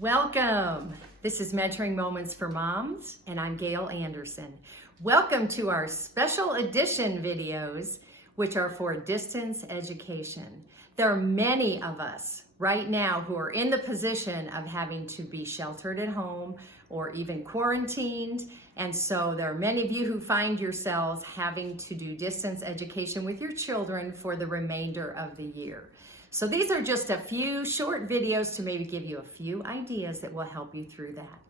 Welcome. This is Mentoring Moments for Moms, and I'm Gail Anderson. Welcome to our special edition videos, which are for distance education. There are many of us right now who are in the position of having to be sheltered at home or even quarantined. And so there are many of you who find yourselves having to do distance education with your children for the remainder of the year. So these are just a few short videos to maybe give you a few ideas that will help you through that.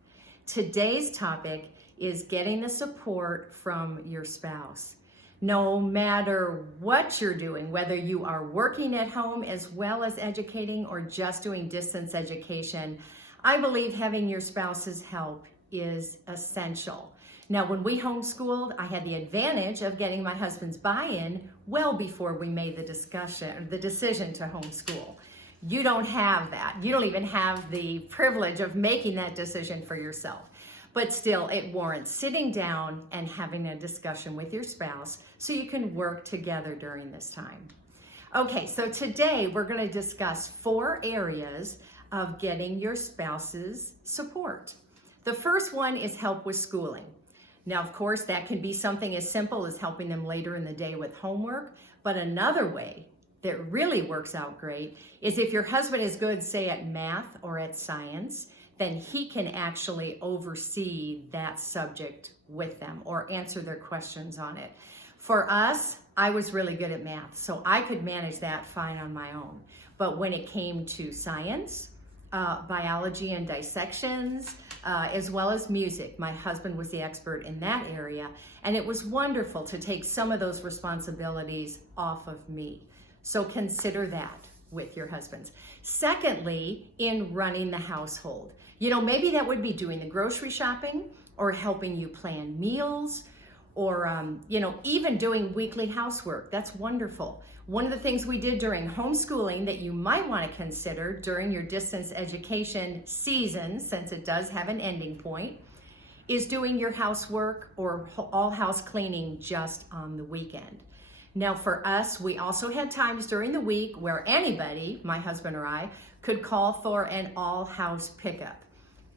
Today's topic is getting the support from your spouse. No matter what you're doing, whether you are working at home as well as educating or just doing distance education, I believe having your spouse's help is essential. Now, when we homeschooled, I had the advantage of getting my husband's buy-in well before we made the decision to homeschool. You don't have that. You don't even have the privilege of making that decision for yourself. But still, it warrants sitting down and having a discussion with your spouse so you can work together during this time. Okay, so today we're going to discuss 4 areas of getting your spouse's support. The first one is help with schooling. Now, of course, that can be something as simple as helping them later in the day with homework, but another way that really works out great is if your husband is good, say, at math or at science, then he can actually oversee that subject with them or answer their questions on it. For us, I was really good at math, so I could manage that fine on my own. But when it came to science, biology and dissections, as well as music, my husband was the expert in that area, and it was wonderful to take some of those responsibilities off of me. So consider that with your husbands. Secondly, in running the household. Maybe that would be doing the grocery shopping or helping you plan meals or, even doing weekly housework. That's wonderful. One of the things we did during homeschooling that you might want to consider during your distance education season, since it does have an ending point, is doing your housework or all house cleaning just on the weekend. Now for us, we also had times during the week where anybody, my husband or I, could call for an all house pickup.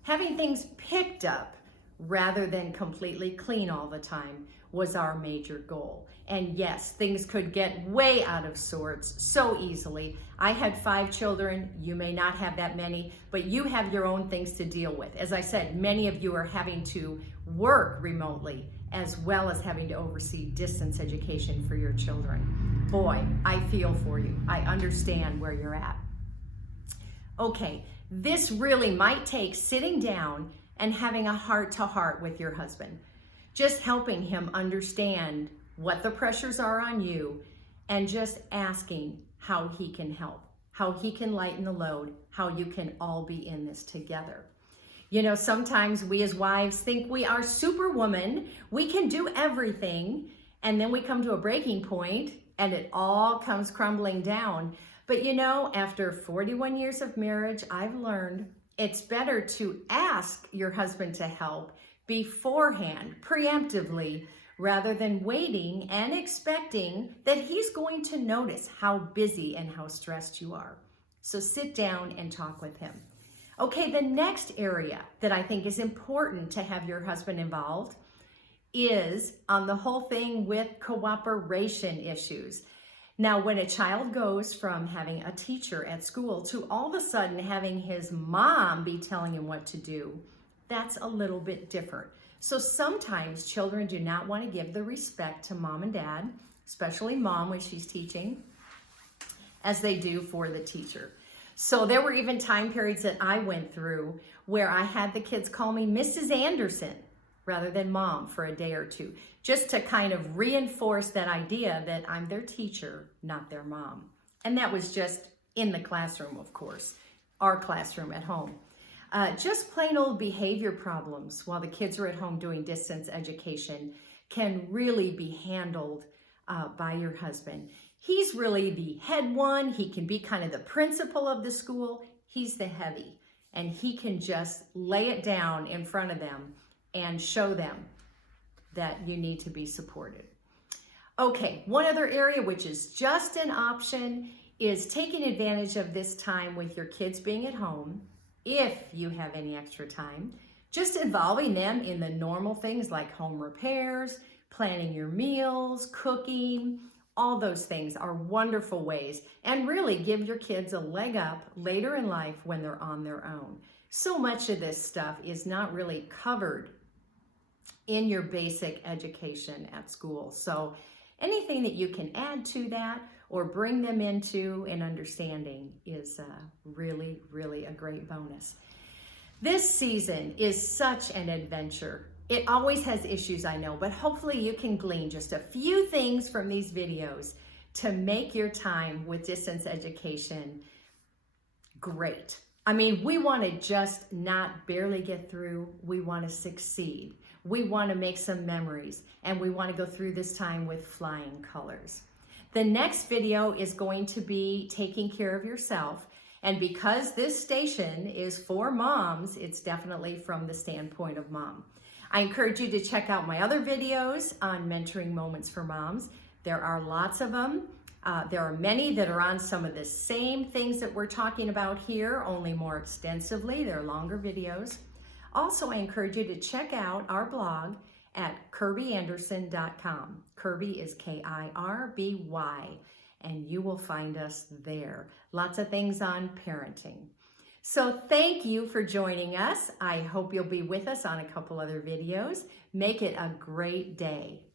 Having things picked up rather than completely clean all the time was our major goal. And yes, things could get way out of sorts so easily. I had 5 children. You may not have that many, but you have your own things to deal with. As I said, many of you are having to work remotely as well as having to oversee distance education for your children. Boy, I feel for you. I understand where you're at. Okay, this really might take sitting down and having a heart-to-heart with your husband. Just helping him understand what the pressures are on you and just asking how he can help, how he can lighten the load, how you can all be in this together. Sometimes we as wives think we are superwoman, we can do everything, and then we come to a breaking point and it all comes crumbling down. But after 41 years of marriage, I've learned it's better to ask your husband to help beforehand, preemptively, rather than waiting and expecting that he's going to notice how busy and how stressed you are. So sit down and talk with him. Okay, the next area that I think is important to have your husband involved is on the whole thing with cooperation issues. Now, when a child goes from having a teacher at school to all of a sudden having his mom be telling him what to do, that's a little bit different. So sometimes children do not want to give the respect to mom and dad, especially mom when she's teaching, as they do for the teacher. So there were even time periods that I went through where I had the kids call me Mrs. Anderson rather than mom for a day or two, just to kind of reinforce that idea that I'm their teacher, not their mom. And that was just in the classroom, of course, our classroom at home. Just plain old behavior problems while the kids are at home doing distance education can really be handled by your husband. He's really the head one. He can be kind of the principal of the school. He's the heavy, and he can just lay it down in front of them and show them that you need to be supported. Okay, one other area which is just an option is taking advantage of this time with your kids being at home if you have any extra time, just involving them in the normal things like home repairs, planning your meals, cooking. All those things are wonderful ways and really give your kids a leg up later in life when they're on their own. So much of this stuff is not really covered in your basic education at school. So anything that you can add to that or bring them into an understanding is really, really a great bonus. This season is such an adventure. It always has issues, I know, but hopefully you can glean just a few things from these videos to make your time with distance education great. I mean, we want to just not barely get through. We want to succeed. We want to make some memories, and we want to go through this time with flying colors. The next video is going to be taking care of yourself. And because this station is for moms, it's definitely from the standpoint of mom. I encourage you to check out my other videos on mentoring moments for moms. There are lots of them. There are many that are on some of the same things that we're talking about here, only more extensively. They're longer videos. Also, I encourage you to check out our blog at kirbyanderson.com. Kirby is Kirby, and you will find us there. Lots of things on parenting. So thank you for joining us. I hope you'll be with us on a couple other videos. Make it a great day.